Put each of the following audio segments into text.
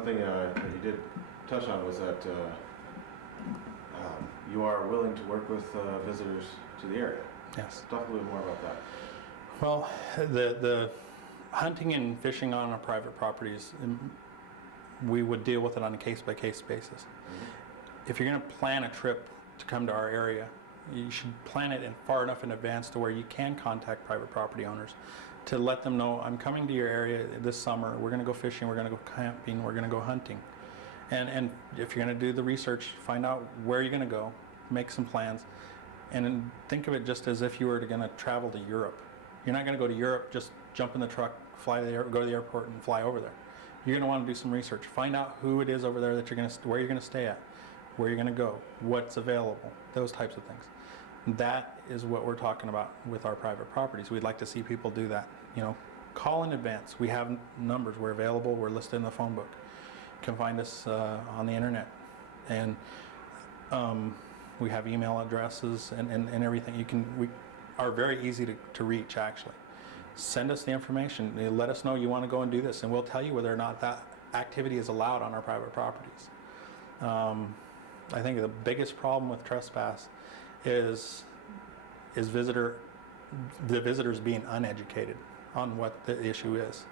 one thing that you did touch on was that you are willing to work with visitors to the area. Yes. Talk a little more about that. Well, the hunting and fishing on our private properties, we would deal with it on a case-by-case basis. If you're going to plan a trip to come to our area, you should plan it far enough in advance to where you can contact private property owners to let them know, I'm coming to your area this summer, we're going to go fishing, we're going to go camping, we're going to go hunting. And if you're going to do the research, find out where you're going to go, make some plans, and then think of it just as if you were going to travel to Europe. You're not going to go to Europe, just jump in the truck, fly there, go to the airport and fly over there. You're going to want to do some research. Find out who it is over there that you're going to, where you're going to stay at, where you're going to go, what's available, those types of things. That is what we're talking about with our private properties. We'd like to see people do that. You know, call in advance. We have numbers. We're available. We're listed in the phone book. You can find us on the internet, and we have email addresses and everything. We are very easy to reach, actually. Send us the information. Let us know you want to go and do this, and we'll tell you whether or not that activity is allowed on our private properties. I think the biggest problem with trespass is the visitors being uneducated on what the issue is.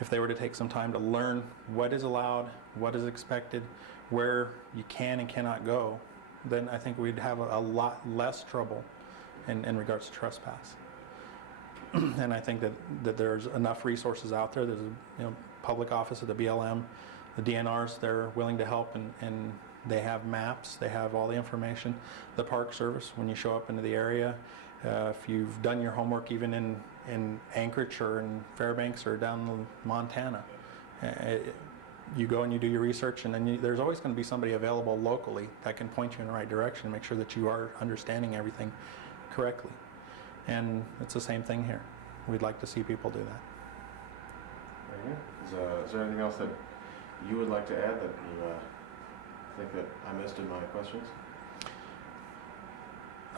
If they were to take some time to learn what is allowed, what is expected, where you can and cannot go, then I think we'd have a lot less trouble in regards to trespass. And I think that there's enough resources out there. There's a public office at the BLM, the DNRs, they're willing to help, and they have maps, they have all the information. The Park Service, when you show up into the area, if you've done your homework even in Anchorage or in Fairbanks or down in Montana, you go and you do your research, and then there's always going to be somebody available locally that can point you in the right direction and make sure that you are understanding everything correctly. And it's the same thing here. We'd like to see people do that. Very good. Is there anything else that you would like to add that you think that I missed in my questions?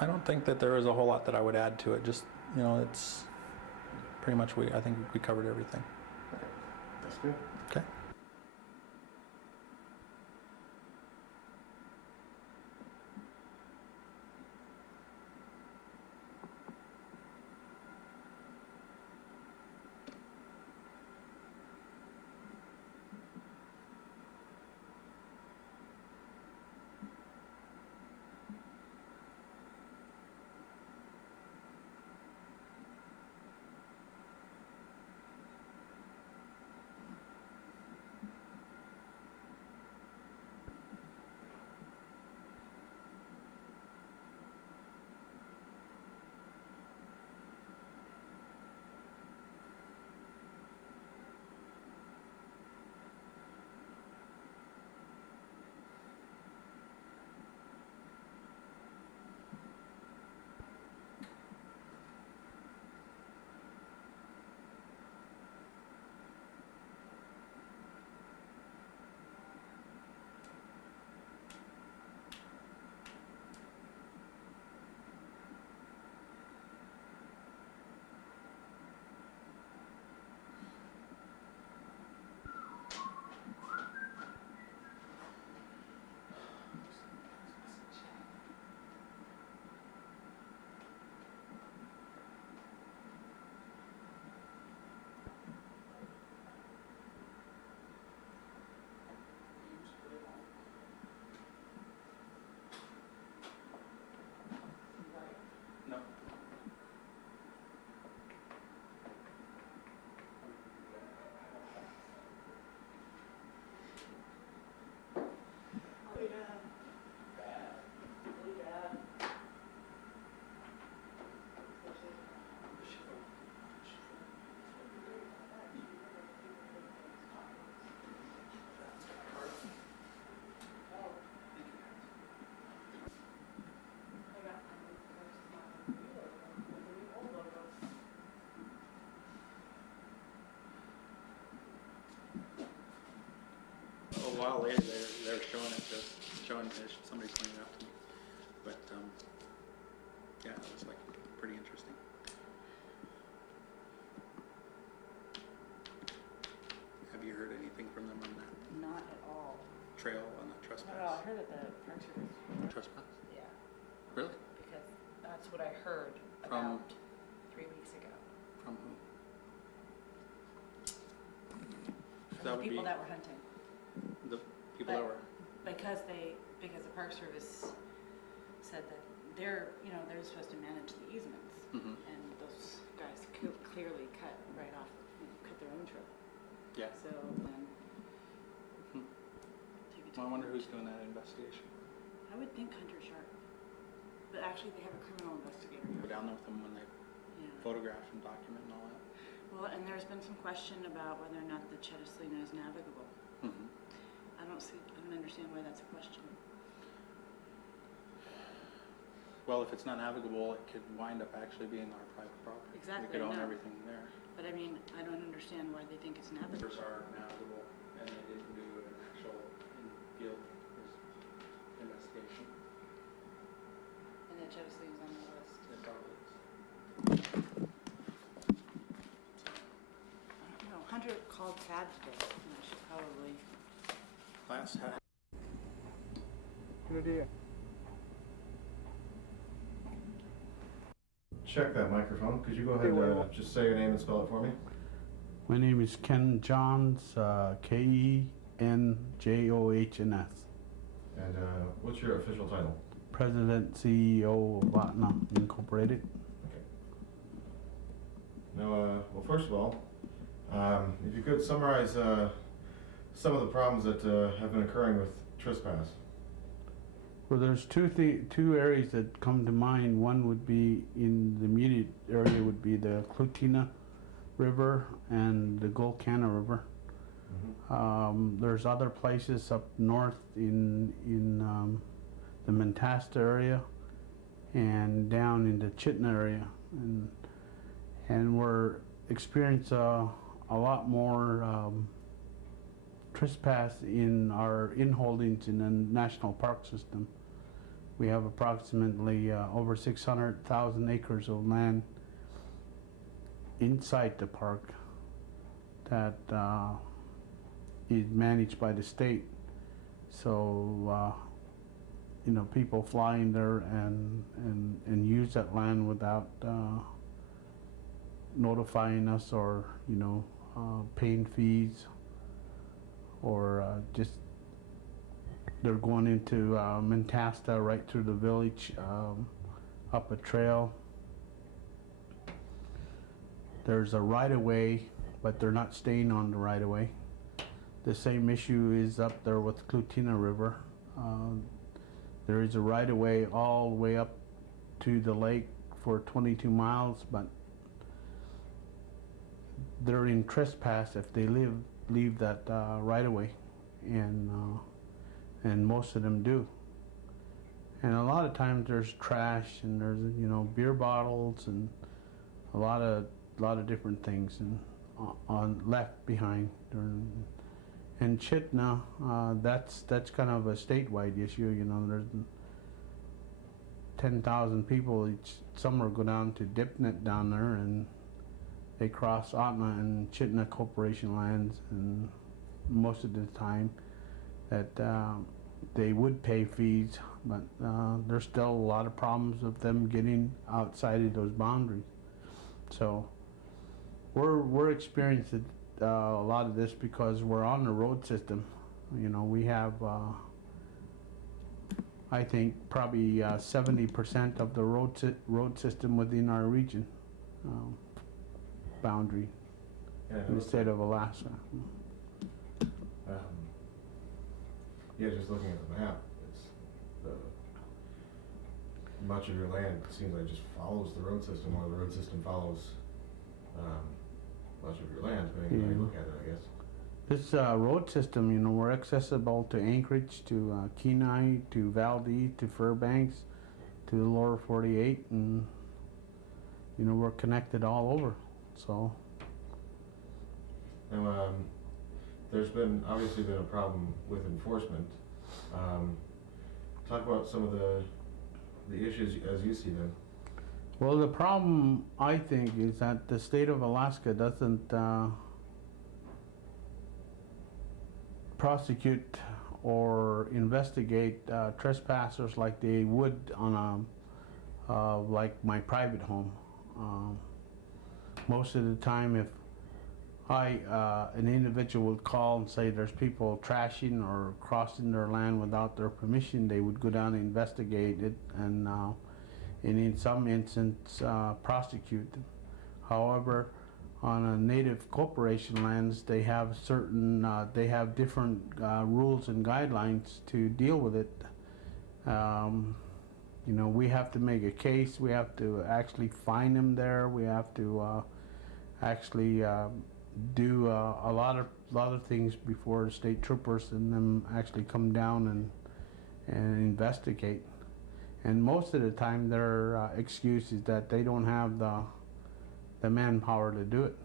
I don't think that there is a whole lot that I would add to it. Just, it's pretty much I think we covered everything. Okay. That's good. Okay. A while later, they were showing somebody pointed it out to me, but yeah, it was like pretty interesting. Have you heard anything from them on that? Not at what I heard From- about 3 weeks ago. From who? From That the would people be that were hunting. the people that But- were, Because the Park Service said that they're supposed to manage the easements. Mhm. And those guys clearly cut right off, cut their own trail. yeah. So then. Hmm. take it to Well, I wonder court. who's doing that investigation. I would think Hunter Sharp. But actually, they have a criminal investigator. Go down there with them when they Yeah. photograph and document and all that. Well, and there's been some question about whether or not the Chetasleena is navigable. Mhm. I don't understand why that's a question. Well, if it's not navigable, it could wind up actually being our private property. Exactly, We could own I know. everything there. But I mean, I don't understand why they think it's navigable. Rivers are navigable, and they didn't do an actual in-field investigation. And the Chetaslena's on the list. It probably is. I don't know. Hunter called Tad today, and I should probably. Last hat. Good idea. Check that microphone. Could you go ahead Okay, well- and just say your name and spell it for me? My name is Ken Johns, Kenjohns, And what's your official title? President, CEO of Ahtna Incorporated. Okay. Now, well, first of all, if you could summarize some of the problems that have been occurring with trespass. Well, there's two areas that come to mind. One would be in the immediate area would be the Clutina River and the Golcana River. There's other places up north in the Mentasta area and down in the Chitna area, and we're experience a lot more trespass in our inholdings in the national park system. We have approximately over 600,000 acres of land inside the park that is managed by the state. So people fly in there and use that land without notifying us or paying fees, or just they're going into Mentasta right through the village, up a trail. There's a right-of-way, but they're not staying on the right-of-way. The same issue is up there with Clutina River. There is a right-of-way all the way up to the lake for 22 miles, but they're in trespass if they leave that right-of-way, and most of them do. And a lot of times there's trash and there's beer bottles and a lot of different things on left behind. And Chitna, that's kind of a statewide issue. There's 10,000 people each summer go down to Dipnet down there, and they cross Ahtna and Chitna Corporation lands, and most of the time that they would pay fees, but there's still a lot of problems of them getting outside of those boundaries. So we're experiencing a lot of this because we're on the road system. We have I think probably 70% of the road system within our region boundary in the state of Alaska. Yeah, just looking at the map, it's much of your land seems like just follows the road system, or the road system follows much of your land, depending on how you look at it, I guess. This road system, we're accessible to Anchorage, to Kenai, to Valdez, to Fairbanks, to the lower 48, and we're connected all over. So Now, there's obviously been a problem with enforcement. Talk about some of the issues as you see them. well, the problem I think is that the state of Alaska doesn't prosecute or investigate trespassers like they would on like my private home. Most of the time, if an individual would call and say there's people trashing or crossing their land without their permission, they would go down and investigate it and in some instances prosecute them. However, on a native corporation lands, they have they have different rules and guidelines to deal with it. You know, we have to make a case. We have to actually find them there. We have to actually do a lot of things before the state troopers and them actually come down and investigate. And most of the time, their excuse is that they don't have the manpower to do it.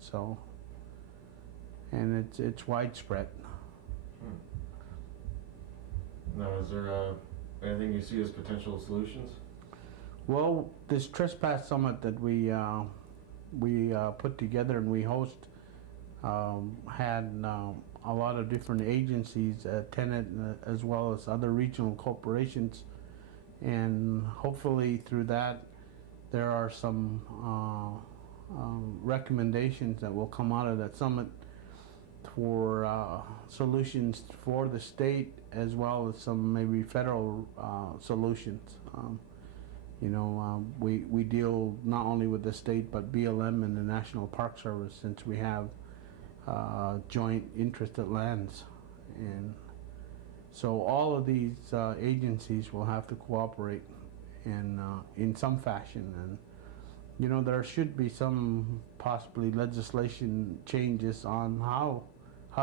So, and it's widespread. Now, is there anything you see as potential solutions? Well, this trespass summit that we put together and we host had a lot of different agencies attended, as well as other regional corporations, and hopefully through that there are some recommendations that will come out of that summit for solutions for the state, as well as some maybe federal solutions. You know, we deal not only with the state but BLM and the National Park Service, since we have joint interested lands, and so all of these agencies will have to cooperate in some fashion. And you know, there should be some possibly legislation changes on how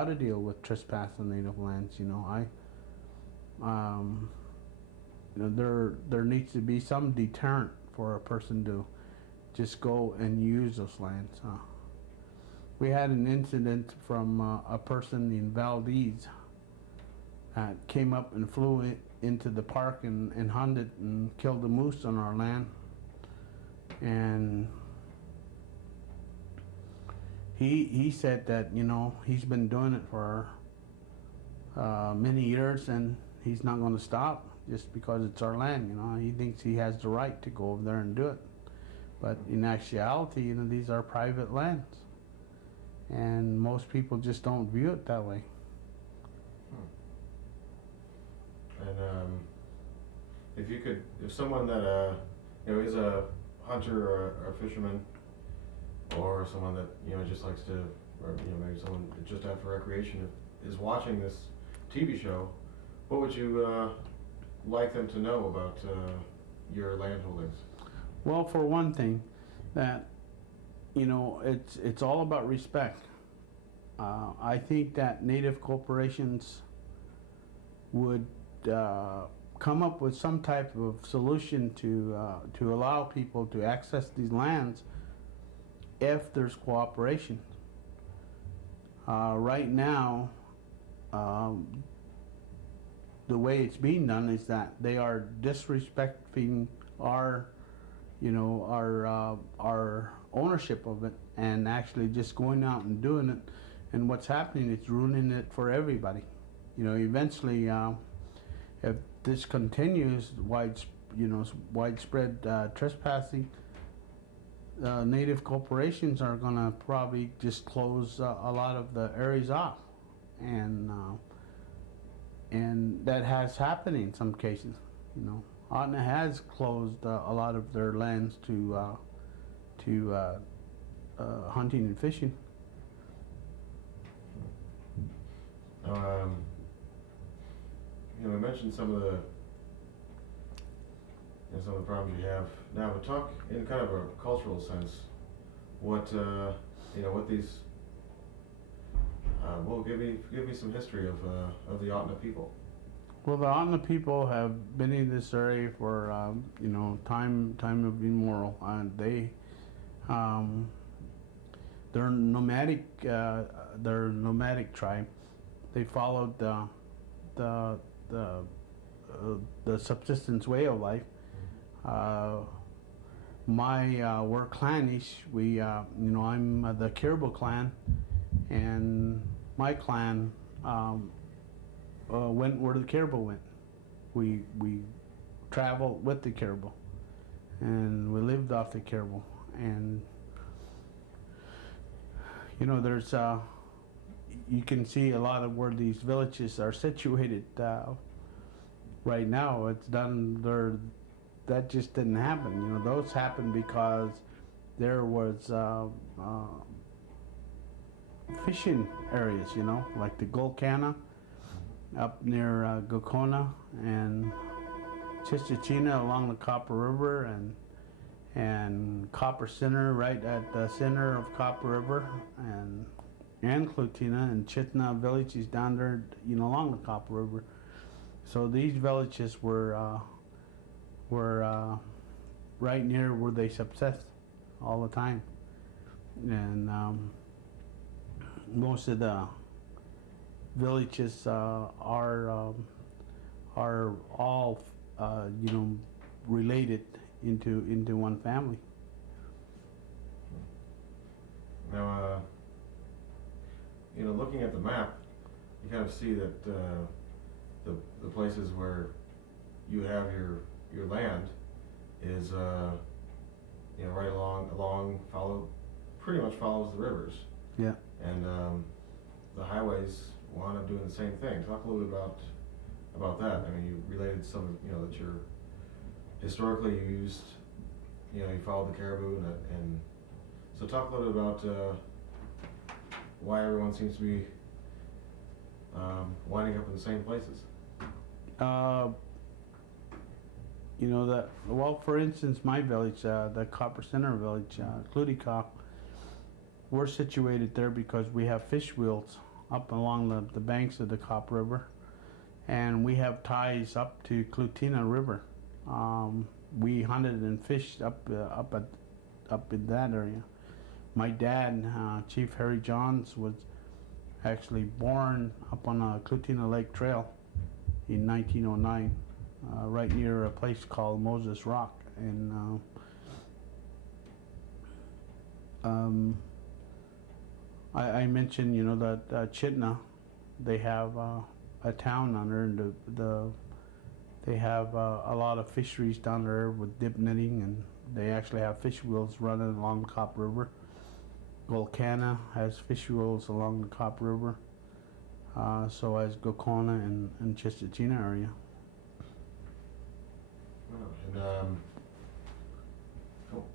to deal with trespass on native lands. You know, you know, there needs to be some deterrent for a person to just go and use those lands. We had an incident from a person in Valdez that came up and flew into the park and hunted and killed a moose on our land. And he said that, you know, he's been doing it for many years and he's not going to stop just because it's our land. You know, he thinks he has the right to go over there and do it, but in actuality, you know, these are private lands, and most people just don't view it that way. And if someone that you know, is a hunter or a fisherman, or someone that, you know, just likes to, or you know, maybe someone just out for recreation, is watching this TV show, what would you like them to know about your land holdings? Well, for one thing, that, you know, it's all about respect. I think that native corporations would come up with some type of solution to allow people to access these lands if there's cooperation. Right now, the way it's being done is that they are disrespecting our, you know, our ownership of it, and actually just going out and doing it. And what's happening, it's ruining it for everybody. You know, eventually, if this continues, widespread trespassing, native corporations are going to probably just close a lot of the areas off, and that has happened in some cases. You know, Ahtna has closed a lot of their lands to hunting and fishing. You know, I mentioned some of the problems you have now, but talk in kind of a cultural sense. What you know, what these well, give me some history of the Ahtna people. Well, the Ahtna people have been in this area for you know, time of immemorial. They're nomadic. They're a nomadic tribe. They followed the subsistence way of life. We're clannish. You know, I'm the Caribou clan, and my clan went where the Caribou went. We traveled with the Caribou, and we lived off the Caribou. And you know, there's you can see a lot of where these villages are situated right now. It's done there. That just didn't happen. You know, those happened because there was fishing areas. You know, like the Golcana up near Gokona and Chistochina along the Copper River, and Copper Center right at the center of Copper River, and Clutina and Chitna villages down there, you know, along the Copper River. So these villages were right near where they subsist all the time, and most of the villages are all you know, related into one family. Now, you know, looking at the map, you kind of see that the places where you have your land is you know, right along pretty much follows the rivers. Yeah. And the highways wound up doing the same thing. Talk a little bit about that. I mean, you related some, you know, that you're historically you used, you know, you followed the Caribou, and so talk a little bit about why everyone seems to be winding up in the same places. You know that, well, for instance, my village, the Copper Center village, Clutica, we're situated there because we have fish wheels up along the banks of the Copper River, and we have ties up to Clutina River. We hunted and fished up in that area. My dad, Chief Harry Johns, was actually born up on a Clutina Lake Trail in 1909, right near a place called Moses Rock. And I mentioned, you know, that Chitna, they have a town down there, and they have a lot of fisheries down there with dip netting, and they actually have fish wheels running along the Copper River. Golcana has fish wheels along the Copper River, so has Gokona and Chistochina area. And cool.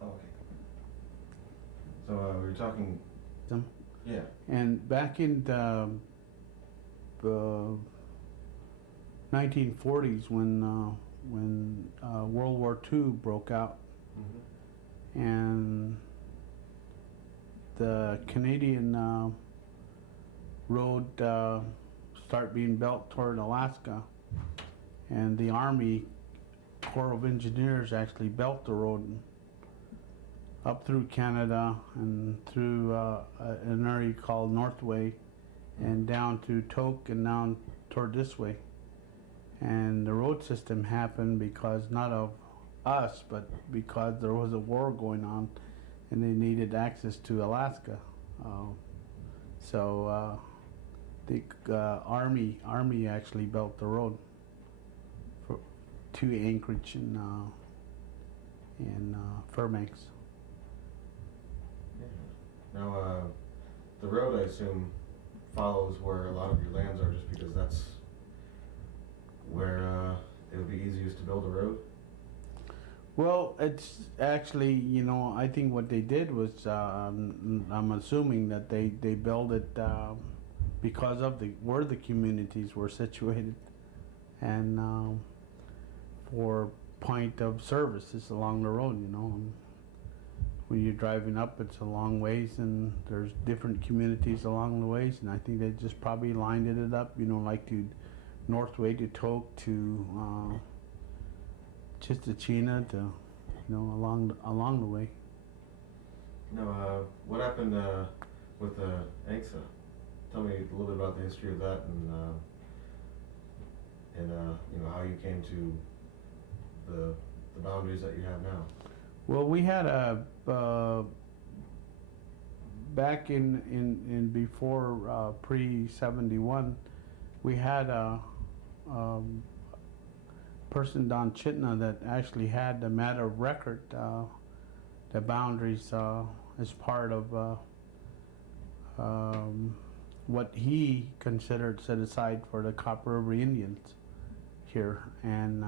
Oh, okay. So we were talking. Them? Yeah. And back in the 1940s, when World War II broke out, Mm-hmm. and the Canadian road start being built toward Alaska, and the Army Corps of Engineers actually built the road up through Canada and through an area called Northway, and down to Tok and down toward this way. And the road system happened because not of us, but because there was a war going on, and they needed access to Alaska. So the Army actually built the road to Anchorage and Fairbanks. Yeah. Now, the road, I assume, follows where a lot of your lands are, just because that's where it would be easiest to build a road? Well, it's actually, you know, I think what they did was, I'm assuming that they built it because of where the communities were situated, and for point of services along the road, you know. And when you're driving up, it's a long ways, and there's different communities along the ways, and I think they just probably lined it up, you know, like to Northway to Tok to Chistochina to, you know, along the way. Now, what happened with ANCSA? Tell me a little bit about the history of that, and you know, how you came to the boundaries that you have now. Well, we had back in before pre-71, we had a person down Chitna that actually had the matter of record, the boundaries as part of what he considered set aside for the Copper River Indians here, and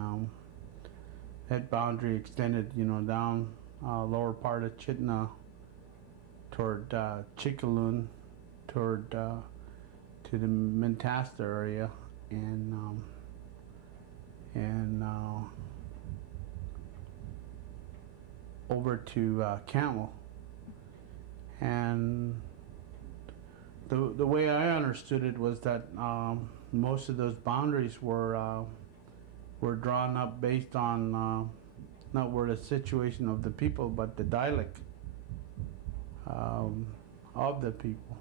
that boundary extended, down lower part of Chitna toward Chickaloon, toward to the Mentasta area, and over to Camel. And the way I understood it was that most of those boundaries were drawn up based on not where the situation of the people, but the dialect of the people.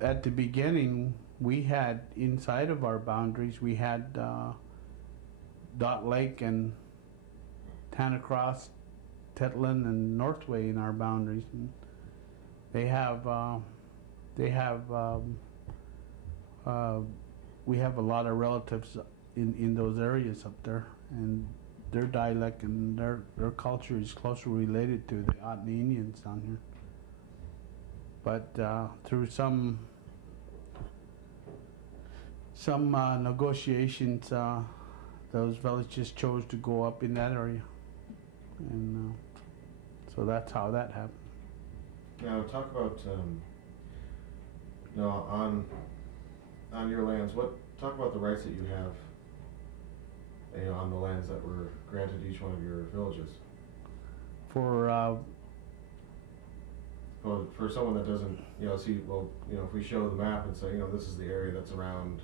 At the beginning, we had inside of our boundaries, we had Dot Lake and Tanacross, Tetlin, and Northway in our boundaries. And we have a lot of relatives in those areas up there, and their dialect and their culture is closely related to the Ahtna Indians down here. But through some negotiations, those villages chose to go up in that area, and so that's how that happened. Now talk about on your lands. Talk about the rights that you have. On the lands that were granted each one of your villages. For someone that doesn't, see, if we show the map and say, this is the area that's around,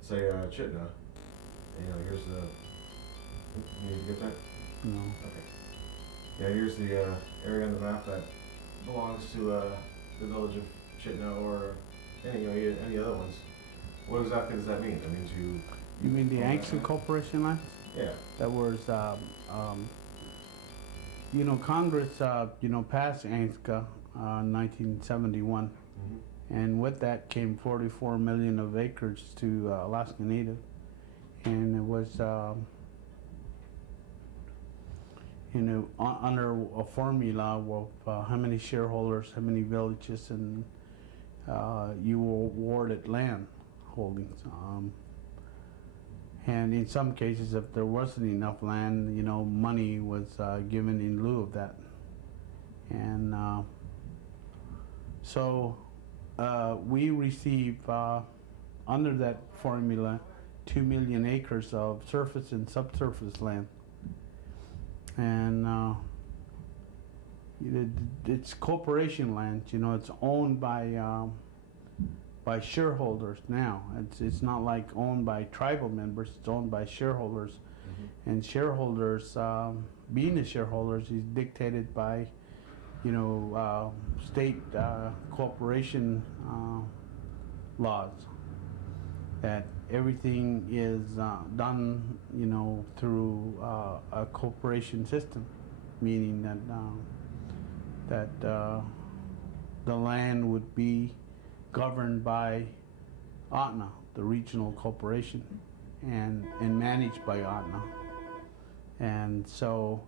say, Chitna, here's the, you need to get that? No. Okay. Yeah, here's the area on the map that belongs to the village of Chitna or any other ones. What exactly does that mean? That means You mean the Angstrom Corporation lands? Yeah. That was, Congress, passed ANSCA in 1971. Mm-hmm. And with that came 44 million of acres to Alaska Native. And it was, under a formula of how many shareholders, how many villages, and you were awarded land holdings. And in some cases, if there wasn't enough land, money was given in lieu of that. And so we receive, under that formula, 2 million acres of surface and subsurface land. And it's corporation land, it's owned by shareholders now. It's not like owned by tribal members, it's owned by shareholders. Mm-hmm. And shareholders, being the shareholders is dictated by, state corporation laws. That everything is done, through a corporation system, meaning that the land would be governed by Ahtna, the regional corporation, and managed by Ahtna. And so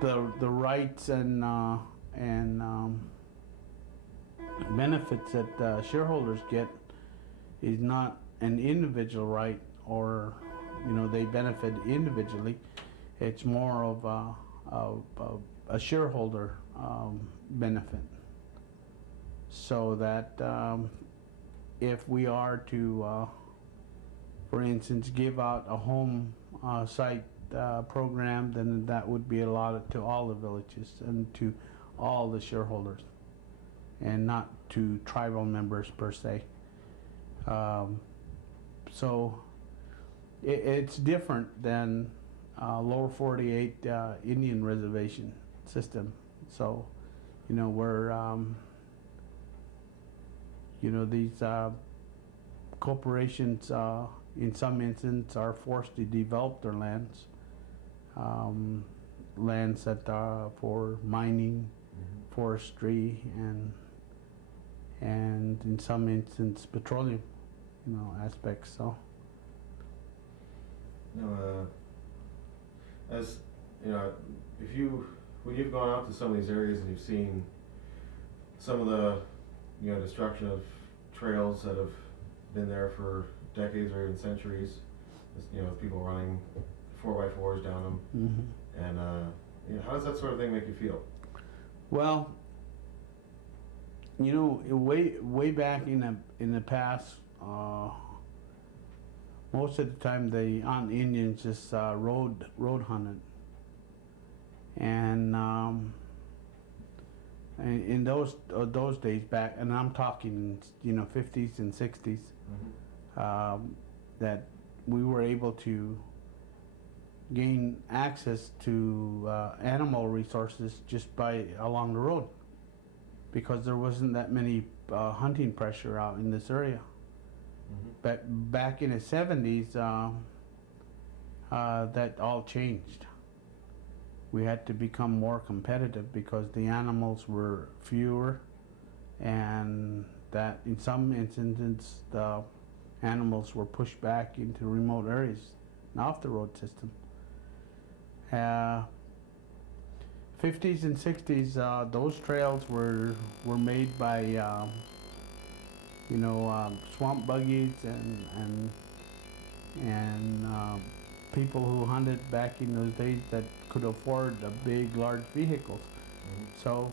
the rights and benefits that shareholders get is not an individual right, or they benefit individually. It's more of a shareholder benefit. So that if we are to, for instance, give out a home site program, then that would be allotted to all the villages and to all the shareholders, and not to tribal members per se. So it's different than lower 48 Indian reservation system. So, where these corporations in some instances are forced to develop their lands, lands that are for mining, mm-hmm. forestry, and in some instances petroleum, aspects. So As you know, when you've gone out to some of these areas and you've seen some of the destruction of trails that have been there for decades or even centuries, with people running 4x4s down them, and how does that sort of thing make you feel? well, way back in the past, most of the time the Indians just road hunted, and in those days back, and I'm talking 50s and 60s, that we were able to gain access to animal resources just by along the road, because there wasn't that many hunting pressure out in this area. But back in the 70s, that all changed. We had to become more competitive because the animals were fewer, and that in some instances the animals were pushed back into remote areas and off the road system. 50s and 60s, those trails were made by swamp buggies and people who hunted back in those days that could afford large vehicles. So,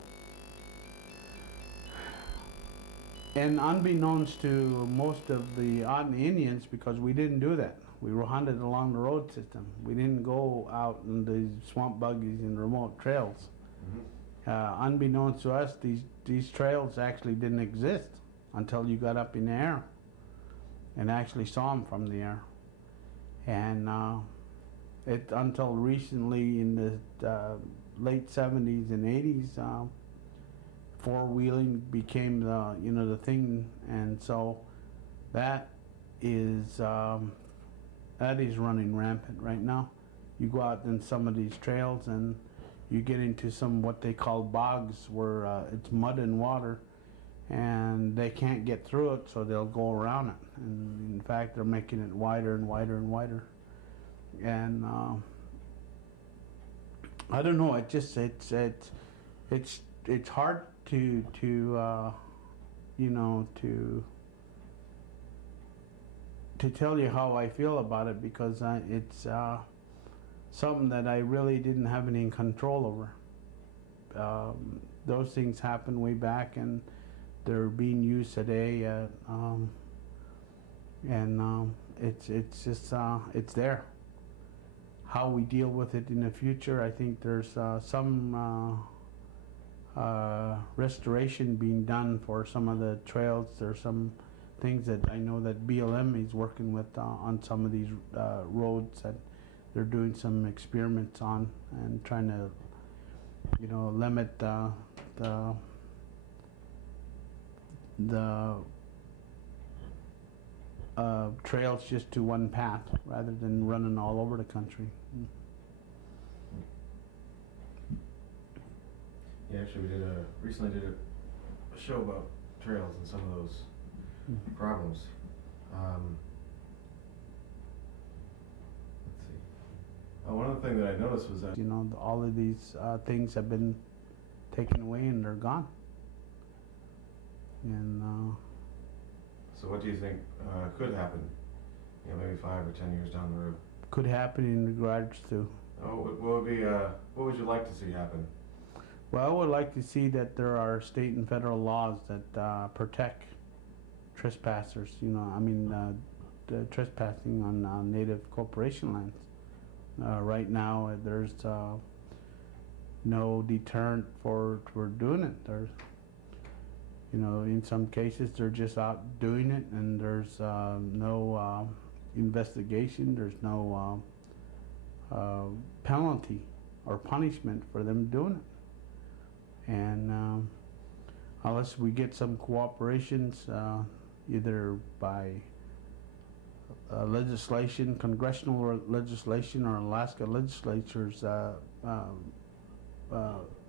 and unbeknownst to most of the Ahtna Indians, because we didn't do that. We were hunted along the road system. We didn't go out in the swamp buggies and remote trails. Unbeknownst to us, these trails actually didn't exist until you got up in the air and actually saw them from the air. And until recently in the late 70s and 80s, four-wheeling became the thing, and so that is running rampant right now. You go out in some of these trails and you get into some what they call bogs, where it's mud and water, and they can't get through it, so they'll go around it. And in fact, they're making it wider and wider and wider. And I don't know. It's hard to tell you how I feel about it, because it's something that I really didn't have any control over. Those things happened way back, and they're being used today. It's just it's there. How we deal with it in the future, I think there's some restoration being done for some of the trails. There's some things that I know that BLM is working with on some of these roads that they're doing some experiments on, and trying to limit the trails just to one path rather than running all over the country. Yeah, actually, we recently did a show about trails and some of those problems. Let's see. One other thing that I noticed was that all of these things have been taken away and they're gone. And so, what do you think could happen? Maybe 5 or 10 years down the road. Could happen in regards to. What would you like to see happen? Well, I would like to see that there are state and federal laws that protect trespassers. The trespassing on native corporation lands. Right now, there's no deterrent for doing it. There's, in some cases they're just out doing it, and there's no investigation. There's no penalty or punishment for them doing it. And unless we get some cooperations, either by legislation, congressional legislation, or Alaska legislature's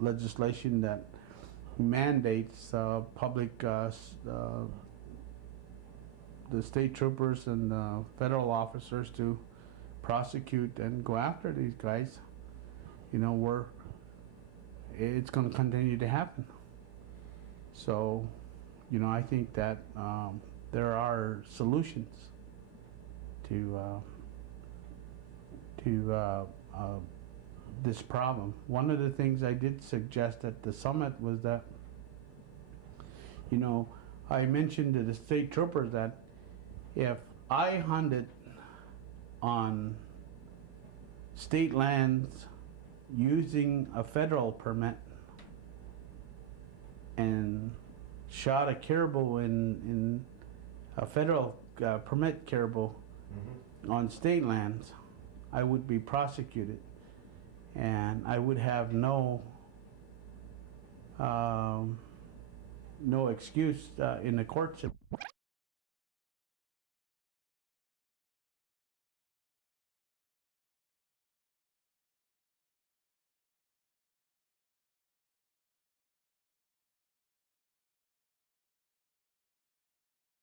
legislation that mandates public, the state troopers and federal officers to prosecute and go after these guys, it's going to continue to happen. So, I think that there are solutions to this problem. One of the things I did suggest at the summit was that, I mentioned to the state troopers that if I hunted on state lands using a federal permit and shot a caribou in a federal permit caribou on state lands, I would be prosecuted, and I would have no excuse in the courts.